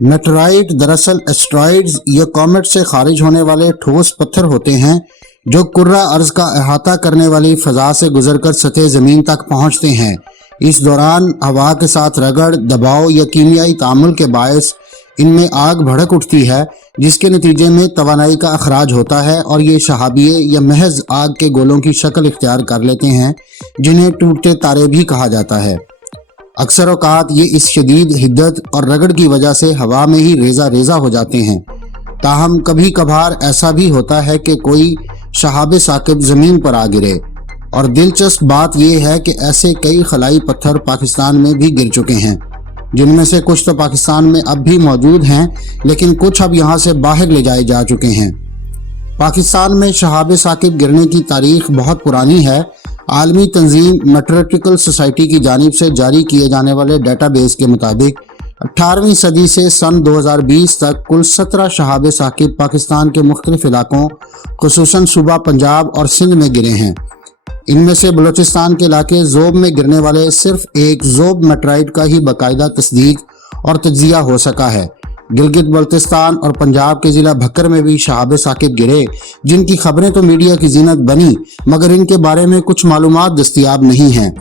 मेटेराइट दरअसल एस्टेरॉइड्स या कॉमेट से खारिज होने वाले ठोस पत्थर होते हैं जो कुर्रा अर्ज का अहाता करने वाली फजा से गुजरकर सतह ज़मीन तक पहुंचते हैं। इस दौरान हवा के साथ रगड़, दबाव या कीमियाई तामुल के बायस इनमें आग भड़क उठती है, जिसके नतीजे में तवानाई का अखराज होता है और ये शहाबिये या महज आग के गोलों की शक्ल इख्तियार कर लेते हैं, जिन्हें टूटते तारे भी कहा जाता है। अक्सर औकात ये इस शदीद हिद्दत और रगड़ की वजह से हवा में ही रेजा रेजा हो जाते हैं। ताहम कभी कभार ऐसा भी होता है कि कोई शहाब साकिब ज़मीन पर आ गिरे, और दिलचस्प बात यह है कि ऐसे कई खलाई पत्थर पाकिस्तान में भी गिर चुके हैं, जिनमें से कुछ तो पाकिस्तान में अब भी मौजूद हैं, लेकिन कुछ अब यहाँ से बाहर ले जाए जा चुके हैं। पाकिस्तान में शहाब साकिब गिरने की तारीख बहुत पुरानी है। आलमी तंजीम मेट्रोलॉजिकल सोसाइटी की जानिब से जारी किए जाने वाले डेटाबेस के मुताबिक 18वीं सदी से सन 2020 तक कुल 17 शहाब साकिब पाकिस्तान के मुख्तलिफ इलाकों खुसूसन सूबा पंजाब और सिंध में गिरे हैं। इनमें से बलूचिस्तान के इलाके ज़ोब में गिरने वाले सिर्फ एक ज़ोब मेटेराइट का ही बाकायदा तस्दीक और तज्जिया हो सका है। गिलगित बल्तिस्तान और पंजाब के ज़िला भक्कर में भी शहाब साकिब गिरे, जिनकी खबरें तो मीडिया की जीनत बनी, मगर इनके बारे में कुछ मालूमात दस्तयाब नहीं हैं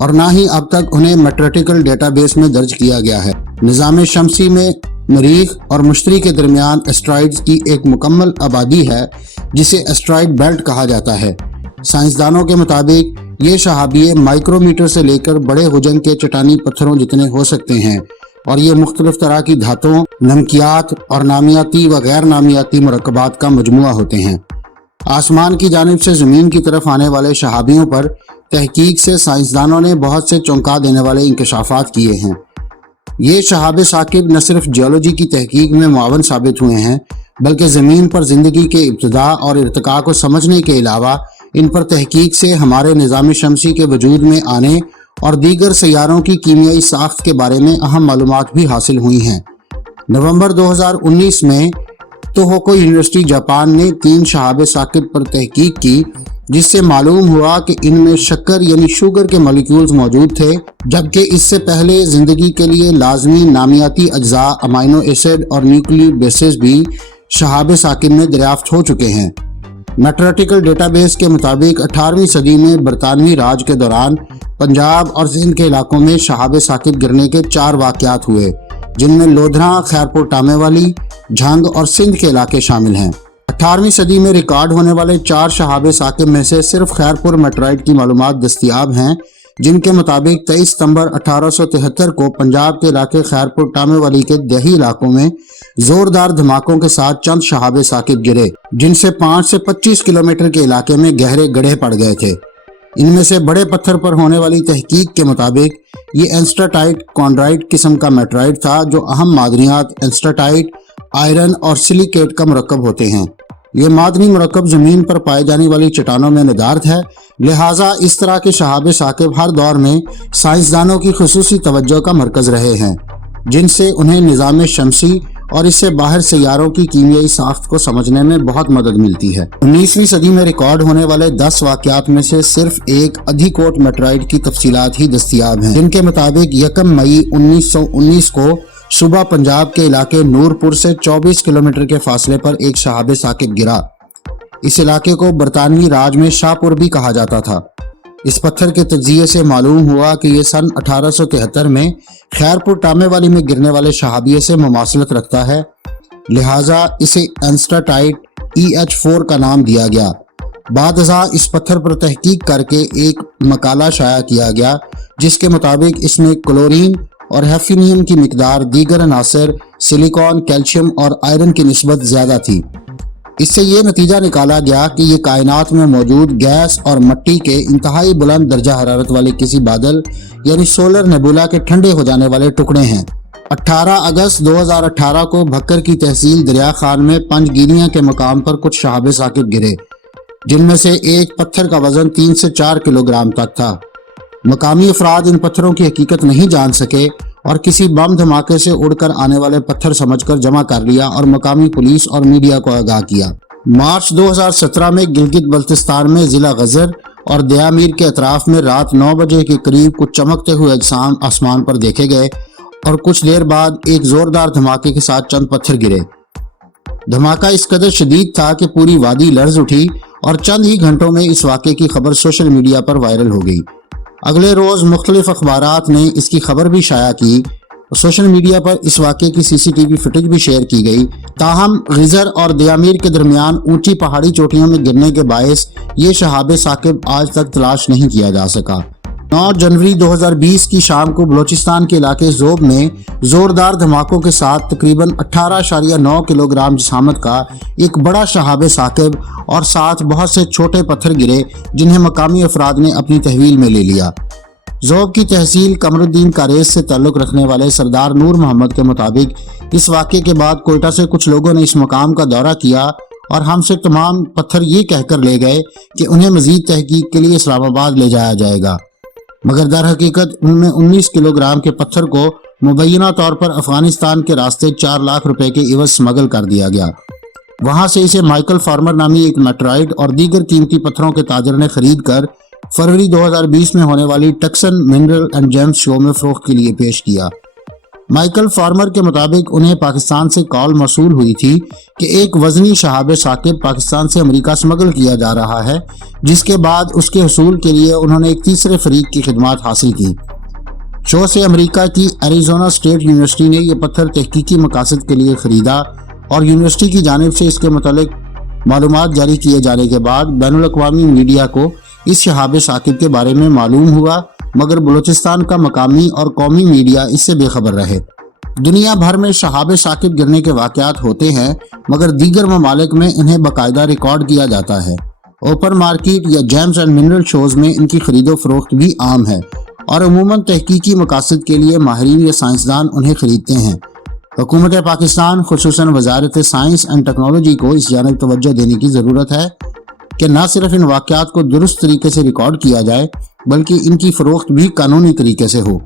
और ना ही अब तक उन्हें मेट्रोलॉजिकल डेटाबेस में दर्ज किया गया है। निज़ाम शमसी में मरीख और मुश्तरी के दरमियान एस्टेरॉइड्स की एक मुकम्मल आबादी है, जिसे एस्टेरॉइड बेल्ट कहा जाता है। साइंसदानों के मुताबिक ये शहाबिये माइक्रोमीटर से लेकर बड़े वजन के चट्टानी पत्थरों जितने हो सकते हैं, और ये मुख्तलिफ तरह की धातुओं, नमकियात और नामियाती व गैर नामियाती मरकबात का मजमुआ होते हैं। आसमान की जानिब से ज़मीन की तरफ आने वाले शहाबियों पर तहकीक से साइंसदानों ने बहुत से चौंका देने वाले इंकशाफात किए हैं। ये शहाब साकिब न सिर्फ जियोलॉजी की तहकीक में मुआवन साबित हुए हैं, बल्कि ज़मीन पर ज़िंदगी के इब्तिदा और इर्तिका को समझने के अलावा इन पर तहकीक से हमारे निज़ाम शमसी के वजूद में आने और दीगर सैयारों की कीमियाई साख्त के बारे में अहम मालूमात भी हासिल हुई हैं। नवंबर 2019 में तोहोको यूनिवर्सिटी जापान ने 3 शहाब साकिब पर तहकीक की, जिससे मालूम हुआ कि इनमें शक्कर यानी शुगर के मॉलिक्यूल्स मौजूद थे, जबकि इससे पहले ज़िंदगी के लिए लाजमी नामियाती अज्जा, अमाइनो एसिड और न्यूक्लिक बेसिस भी शहाब साकिब में दरियाफ्त हो चुके हैं। मेट्रोलॉजिकल डेटाबेस के मुताबिक 18वीं सदी में बरतानवी राज के दौरान पंजाब और सिंध के इलाकों में शहाब साकिब गिरने के 4 वाक़यात हुए, जिनमें लोधरा, खैरपुर टामेवाली, झंग और सिंध के इलाके शामिल हैं। 18वीं सदी में रिकॉर्ड होने वाले 4 शहाब साकिब में से सिर्फ खैरपुर मेटेराइट की मालूमात दस्तयाब हैं, जिनके मुताबिक 23 सितंबर 1873 को पंजाब के इलाके खैरपुर टामेवाली के दही इलाकों में जोरदार धमाकों के साथ चंद शहाब साकिब गिरे, जिनसे 5 से 25 किलोमीटर के इलाके में गहरे गड्ढे पड़ गए थे। इनमें से बड़े पत्थर पर होने वाली तहकीक के मुताबिक ये एंस्टाटाइट कॉन्ड्राइट किस्म का मेटेराइट था, जो अहम मादनियात एंस्टाटाइट, आयरन और सिलिकेट का मरकब होते हैं। ये मादनी मरकब ज़मीन पर पाए जाने वाली चट्टानों में निर्धारित है, लिहाजा इस तरह के शहाब साकिब हर दौर में साइंसदानों की खुसूसी तवज्जो का मरकज़ रहे हैं, जिनसे उन्हें निज़ाम शमसी और इससे बाहर सैयारों की कीमियाई साख्त को समझने में बहुत मदद मिलती है। 19वीं सदी में रिकॉर्ड होने वाले 10 वाक़यात में से सिर्फ एक अधिकोट मेटेराइट की तफसीलात ही दस्तयाब हैं, जिनके मुताबिक 1 मई 1919 को सूबा पंजाब के इलाके नूरपुर से 24 किलोमीटर के फासले पर एक शहाब साकिब गिरा। इस इलाके को बरतानवी राज में शाहपुर भी कहा जाता था। इस पत्थर के तज्जिये से मालूम हुआ कि ये सन 1873 में खैरपुर टामेवाली में गिरने वाले शहाबिये से मुमासलत रखता है, लिहाजा इसे एंस्टाटाइट EH4 का नाम दिया गया। बादशाह इस पत्थर पर तहकीक करके एक मकाला शाया किया गया, जिसके मुताबिक इसमें क्लोरीन और हैफिनियम की मिकदार दीगर अनासर सिलिकॉन, कैल्शियम और आयरन की निस्बत ज़्यादा थी। इससे ये नतीजा निकाला गया कि ये कायनात में मौजूद गैस और मिट्टी के इंतहाई बुलंद दर्जा हरारत वाले किसी बादल यानी सोलर नेबुला के ठंडे हो जाने वाले टुकड़े हैं। 18 अगस्त 2018 को भक्कर की तहसील दरिया खान में पंजगिरियां के मकाम पर कुछ शहाब साकिब गिरे, जिनमें से एक पत्थर का वजन 3 से 4 किलोग्राम तक था। मकामी अफराद इन पत्थरों की हकीकत नहीं जान सके और किसी बम धमाके से उड़कर आने वाले पत्थर समझकर जमा कर लिया और मकामी पुलिस और मीडिया को आगाह किया। मार्च 2017 में गिलगित बल्तिस्तान में जिला गजर और दयामीर के अतराफ में रात 9 बजे के करीब कुछ चमकते हुए अजसाम आसमान पर देखे गए اور کچھ دیر بعد ایک زوردار دھماکے کے ساتھ چند پتھر گرے۔ دھماکہ اس قدر شدید تھا کہ پوری وادی لرز اٹھی اور چند ہی گھنٹوں میں اس واقعے کی خبر سوشل میڈیا پر وائرل ہو گئی۔ اگلے روز مختلف اخبارات نے اس کی خبر بھی شائع کی۔ سوشل میڈیا پر اس واقعے کی سی سی ٹی وی فوٹیج بھی شیئر کی گئی۔ تاہم غزر اور دیامیر کے درمیان اونچی پہاڑی چوٹیوں میں گرنے کے باعث یہ شہاب ثاقب آج تک تلاش نہیں کیا جا سکا۔ 9 جنوری 2020 کی شام کو بلوچستان کے علاقے زوب میں زوردار دھماکوں کے ساتھ تقریباً 18.9 کلو گرام جسامت کا ایک بڑا شہاب ثاقب اور ساتھ بہت سے چھوٹے پتھر گرے، جنہیں مقامی افراد نے اپنی تحویل میں لے لیا۔ زوب کی تحصیل قمر الدین کاریز سے تعلق رکھنے والے سردار نور محمد کے مطابق اس واقعے کے بعد کوئٹہ سے کچھ لوگوں نے اس مقام کا دورہ کیا اور ہم سے تمام پتھر یہ کہہ کر لے گئے کہ انہیں مزید تحقیق کے لیے اسلام آباد لے جایا جائے گا، مگر در حقیقت ان میں 19 کلو گرام کے پتھر کو مبینہ طور پر افغانستان کے راستے 4 لاکھ روپے کے عوض سمگل کر دیا گیا۔ وہاں سے اسے مائیکل فارمر نامی ایک میٹرائٹ اور دیگر قیمتی پتھروں کے تاجر نے خرید کر فروری 2020 میں ہونے والی ٹکسن منرل اینڈ جیمز شو میں فروخت کے لیے پیش کیا۔ مائیکل فارمر کے مطابق انہیں پاکستان سے کال موصول ہوئی تھی کہ ایک وزنی شہاب ثاقب پاکستان سے امریکہ سمگل کیا جا رہا ہے، جس کے بعد اس کے حصول کے لیے انہوں نے ایک تیسرے فریق کی خدمات حاصل کی۔ شو سے امریکہ کی ایریزونا اسٹیٹ یونیورسٹی نے یہ پتھر تحقیقی مقاصد کے لیے خریدا اور یونیورسٹی کی جانب سے اس کے متعلق معلومات جاری کیے جانے کے بعد بین الاقوامی میڈیا کو اس شہاب ثاقب کے بارے میں معلوم ہوا، مگر بلوچستان کا مقامی اور قومی میڈیا اس سے بے خبر رہے۔ دنیا بھر میں شہاب ثاقب گرنے کے واقعات ہوتے ہیں، مگر دیگر ممالک میں انہیں باقاعدہ ریکارڈ کیا جاتا ہے۔ اوپن مارکیٹ یا جیمز اینڈ منرل شوز میں ان کی خرید و فروخت بھی عام ہے اور عموماً تحقیقی مقاصد کے لیے ماہرین یا سائنسدان انہیں خریدتے ہیں۔ حکومت پاکستان خصوصاً وزارت سائنس اینڈ ٹیکنالوجی کو اس جانب توجہ دینے کی ضرورت ہے کہ نہ صرف ان واقعات کو درست طریقے سے ریکارڈ کیا جائے بلکہ ان کی فروخت بھی قانونی طریقے سے ہو۔